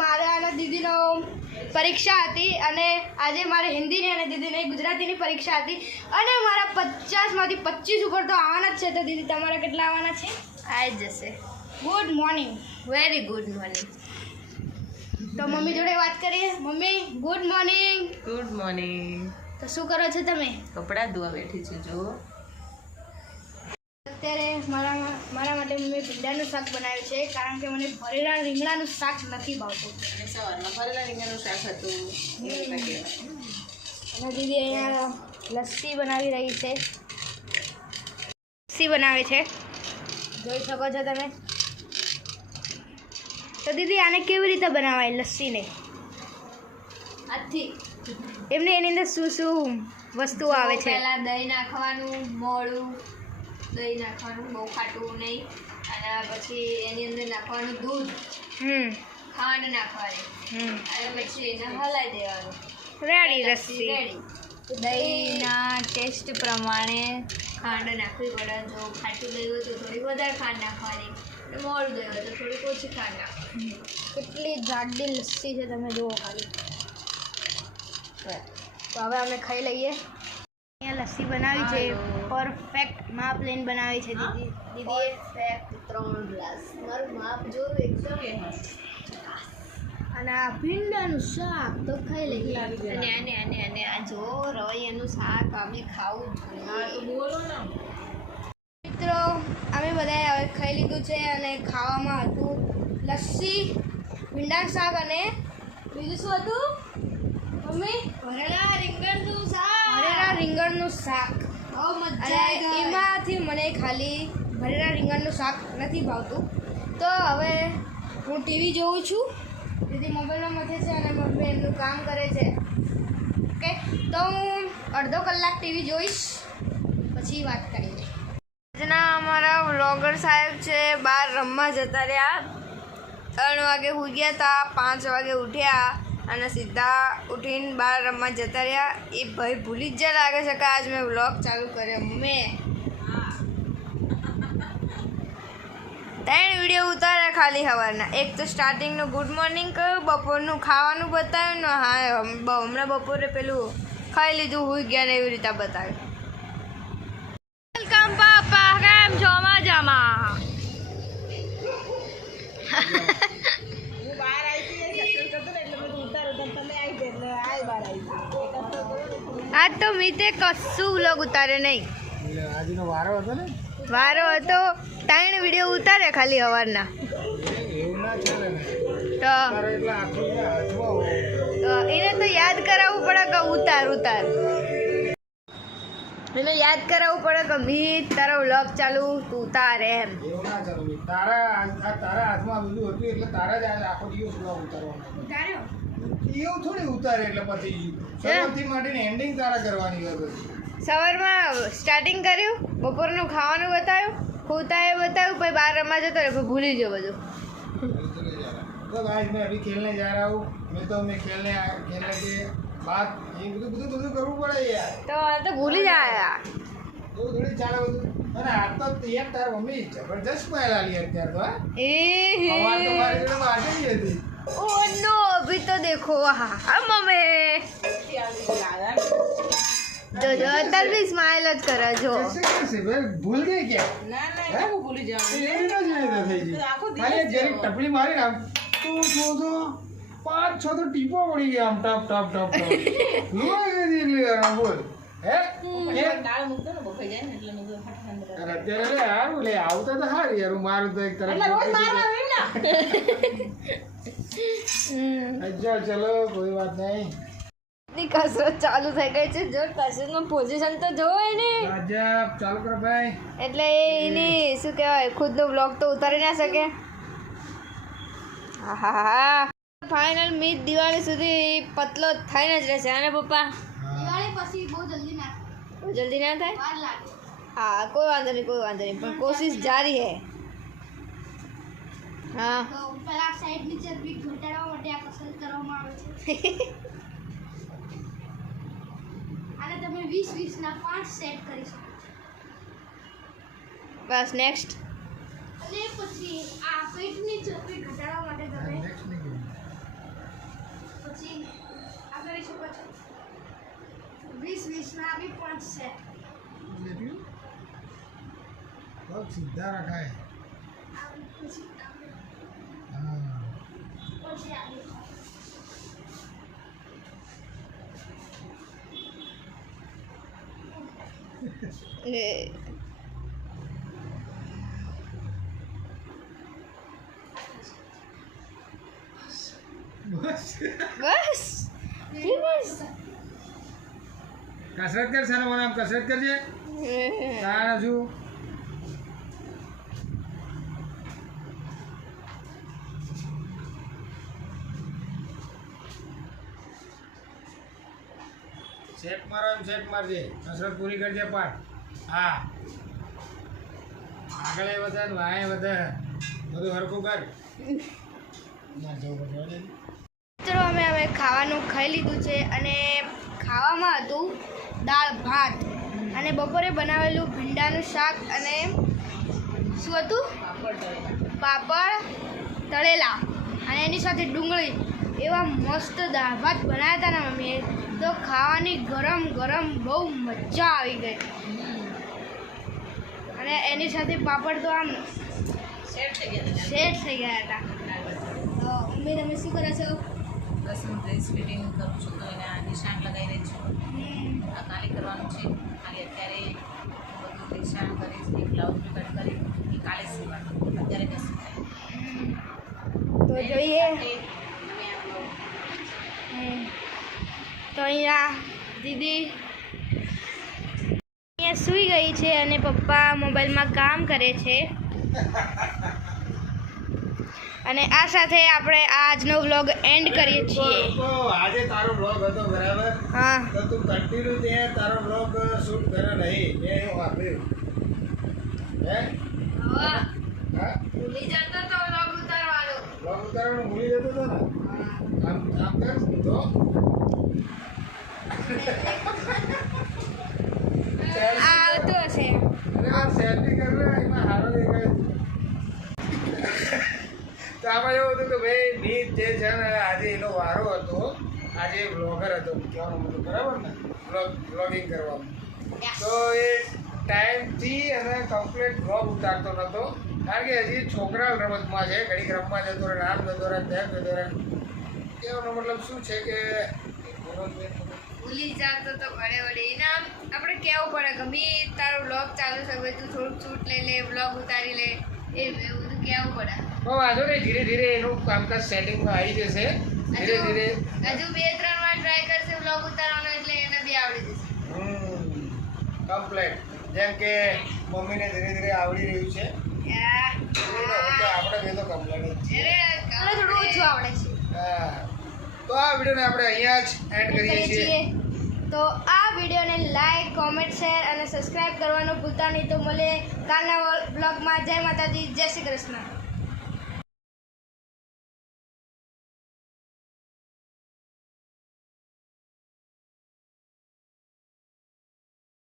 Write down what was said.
મારા અને દીદીનો પરીક્ષા હતી અને આજે મારે હિન્દીની અને દીદીને ગુજરાતીની પરીક્ષા હતી અને મારા 50માંથી 25 ઉપર તો આવવાના જ છે. તો દીદી તમારા કેટલા આવવાના છે? આવી જશે. Good morning. Very good morning. તો મમ્મી જોડે વાત કરીએ. Mummy good morning. Good morning. તો શું કરો છો તમે? કપડાં ધોવા બેઠી છું. જો અત્યારે મારા માટે મમ્મી ભીંડાનું શાક બનાવ્યું છે કારણ કે મને ભરેલા રીંગણાનું શાક નથી ભાવતું. અને સવારમાં ભરેલા રીંગણનું શાક હતું. અને દીદી અહીંયા લસ્સી બનાવી રહી છે. લસ્સી બનાવે છે, જોઈ શકો છો તમે. તો દીદી આને કેવી રીતે બનાવાય લસ્સીને? આજથી એમને એની અંદર શું શું વસ્તુઓ આવે છે? પહેલાં દહીં નાખવાનું, મોળું દહીં નાખવાનું, બહુ ખાટું નહીં. અને પછી એની અંદર નાખવાનું દૂધ, ખાંડ નાખવાની અને પછી એને હલાવી દેવાનું. Ready lassi ready. દહીંના ટેસ્ટ પ્રમાણે ખાંડ નાખવી પડે. જો ખાટું દહીં હોય તો થોડી વધારે ખાંડ નાખવાની, અને મોળું દહીં હોય તો થોડીક ઓછી ખાંડ નાખવાની. કેટલી જાડી લસ્સી છે તમે જુઓ ખાલી. તો હવે અમે ખાઈ લઈએ. અહીંયા લસ્સી બનાવી છે, પરફેક્ટ માપ લઈને બનાવી છે દીદીએ. Perfect 3 glass. મારું માપ જોયું એકદમ. અને આ ભીંડાનું શાક તો ખાઈ લઈએ. અને આ જો રવૈયાનું શાક અમે ખાવું જોઈએ. તો બોલો ને મિત્રો, અમે બધાએ હવે ખાઈ લીધું છે અને ખાવામાં હતું લસ્સી, ભીંડાનું શાક અને બીજું શું હતું મમ્મી? ભરેલા રીંગણનું શાક. ભરેલા રીંગણનું શાક. બહુ મજા અને આવી. એમાંથી મને ખાલી ભરેલા રીંગણનું શાક નથી ભાવતું. તો હવે હું ટીવી જોઉં છું. દીદી મોબાઈલમાં મથે છે અને મમ્મી એમનું કામ કરે છે. ઓકે, તો હું અડધો કલાક ટીવી જોઈશ, પછી વાત કરીએ. આજના અમારા વ્લોગર સાહેબ છે બહાર રમવા જતા રહ્યા. 3 વાગે સૂઈ ગયા હતા, 5 વાગે ઉઠ્યા અને સીધા ઉઠીને બહાર રમવા જતા રહ્યા. એ ભાઈ ભૂલી જ લાગે છે કે આજ મેં વ્લોગ ચાલુ કર્યો. મેં 3 વિડીયો ઉતાર્યા ખાલી સવારના. એક તો સ્ટાર્ટિંગનું ગુડ મોર્નિંગ કહ્યું, બપોરનું ખાવાનું બતાવ્યું ને હા હમણાં બપોરે પેલું ખાઈ લીધું સૂઈ ગયા ને એવી રીતે બતાવ્યું. વેલકમ પાપા, કેમ છો? મજામાં? આજ તો મીતે કશું વ્લોગ ઉતારે નહીં. આજનો વારો હતો ને, વારો હતો. 3 વિડીયો ઉતારે ખાલી સવારના. એવું ના ચાલે ને. તો એટલે આખું હાથમાં હોય. તો એને તો યાદ કરાવવું પડે કે ઉતાર. એને યાદ કરાવવું પડે કે મીત તારો વ્લોગ ચાલુ તું ઉતારે એમ. એવું ના ચાલે. તારા હાથમાં બધું હતું એટલે તારા જ આખો દિવસ વ્લોગ ઉતારવાનો. ઉતાર્યો? એવું થોડી ઉતારે એટલે પછી શરૂઆતથી માંડીને એન્ડિંગ તારા કરવાની હોય બધી. સવારમાં સ્ટાર્ટિંગ કર્યું, બપોરનું ખાવાનું બતાવ્યું, ખૂતા એ બતાવ્યું, પછી બહાર રમવા જતો રહે, પછી ભૂલી ગયો બધું. तो गाइस मैं अभी खेलने जा रहा हूँ. मैं खेलने के बाद ये બધું કરવું પડે યાર. તો આ તો ભૂલી જાય. એવું થોડી ચાલે બધું. અને આ તો યાર તાર મમ્મી જબરજસ્ત સ્માઈલ આલી અત્યારે તો. સવાર તો મારી જોડે વાટે જ હતી. ओह नो, अभी तो देखो हाँ मम्मी जो जो अंदर भी स्माइल જ કરે જો. कैसे भूल गए क्या? ના હું ભૂલી જાઉં. ये ना જોઈએ થઈ ગઈ. ખાલી જરી ટપલી મારી આમ તો 5-6 તો ટીપો પડી ગયા આમ ટપ લોહી દીલી આમ બોલ. હે દાળ મૂકતો ને બફાઈ જાય ને એટલે મેં ફટાફટ અરે અત્યારે હારું લે આવતા તો હારી યાર મારું તો એક તરફ એટલે રોજ મારવા આવે ને. अच्छा चलो कोई बात नहीं. ની કસરત ચાલુ થઈ ગઈ છે. જો કસરતમાં પોઝિશન તો જોવે ને, राजब चालू करो भाई. એટલે એની શું કહેવાય ખુદનો બ્લોગ તો ઉતારી ના શકે. હા ફાઇનલ મીત દિવાળી સુધી પતલો થઈને જ રહેશે. અને પપ્પા દિવાળી પછી બહુ જલ્દી ના થાય. હા કોઈ વાંધો નહીં પણ કોશિશ જારી હે. હા તો પેલા સાઈડની ચરબી ઘટાડવા માટે આ કસરત કરવામાં આવે છે અને તમે 20 ના 5 સેટ કરી શકો બસ નેક્સ્ટ. અને પછી આ પેટની ચરબી ઘટાડવા માટે તમે છે લેતી પગ સીધા રખાય હા પછી આવી બસ બસ બસ કસરત કર સાનો મને આમ કસરત કરજે તાણ હજુ સેટ મારો એમ સેટ મારજે કસરત પૂરી કરજે પણ હા આગળ વધે ને વાંય વધે બધું હરખું કર ના જવું પડે મિત્રો અમે ખાવાનું ખાઈ લીધું છે અને ખાવામાં હતું દાળ ભાત અને બપોરે બનાવેલું ભીંડાનું શાક અને શું હતું પાપડ તળેલા અને એની સાથે ડુંગળી એવા મસ્ત દાળ ભાત બનાવ્યા હતા ને મમ્મીએ તો ખાવાની ગરમ ગરમ બહુ મજા આવી ગઈ અને એની સાથે પાપડ તો આમ સેટ થઈ ગયા હતા તો મમ્મી તમે શું કરો છો બસ હું ડ્રેસ ફિટિંગ કરું છું તો એને નિશાન લગાવી રહી છું આ કાલે કરવાનું છે ખાલી અત્યારે બધું નિશાન કરીશ એક બ્લાઉઝ બી કટ કરી એ કાલે સીવાનું અત્યારે કશું થાય તો જોઈએ અમે આ બ્લાઉઝ તો અહીંયા દીદી અહીંયા સૂઈ ગઈ છે અને પપ્પા મોબાઈલમાં કામ કરે છે અને આ સાથે આપણે આજનો વ્લોગ એન્ડ કરીએ છીએ આજે તારો બ્લોગ હતો બરાબર હા તો તું કન્ટિન્યુ ત્યાં તારો બ્લોગ શૂટ કરે નહીં મેં એવું વાપર્યું હે હા ભૂલી જતો તો વ્લોગ ઉતારવાનો બ્લોગ ઉતારવાનું ભૂલી જતો હતો ને આમ આમ કર તો આ આવતો હશે સેલ્ફી કર લે એમાં હારો દેખાય તો આમાં એવું હતું કે ભાઈ નીત જે છે ને આજે એનો વારો હતો આજે બ્લોગર હતો કહેવાનો મતલબ બરાબર ને બ્લોગિંગ કરવાનું તો એ ટાઈમથી અને કમ્પ્લીટ બ્લોગ ઉતારતો નહોતો કારણ કે હજી છોકરા રમતમાં છે ઘડીક રમવા જતો રહે આમ જતો રહે તેમ જતો રહે કહેવાનો મતલબ શું છે કે ભૂલી જતો તો ઘરે વળે એના આપણે કહેવું પડે કે બી તારો વ્લોગ ચાલુ છે ભાઈ તું થોડુંક શૂટ લઈ લે વ્લોગ ઉતારી લે એવું બધું કહેવું પડે પણ વાંધો નહીં ધીરે ધીરે એનું કામકાજ સેટિંગમાં આવી જશે ધીરે ધીરે હજુ 2-3 વાર ટ્રાય કરશે વ્લોગ ઉતારવાનો એટલે એને બી આવડી જશે કમ્પ્લેટ જેમ કે મમ્મીને ધીરે ધીરે આવડી રહ્યું છે આપણે બે તો કમ્પ્લેટ જ છીએ મને થોડું ઓછું આવડે છે હા તો આ વિડીયોને આપણે અહીંયા જ એન્ડ કરીએ છીએ તો આ વિડીયોને લાઈક કોમેન્ટ શેર અને સબસ્ક્રાઈબ કરવાનું ભૂલતા નહીં તો મળે કાલના બ્લોગમાં જય માતાજી જય શ્રી કૃષ્ણ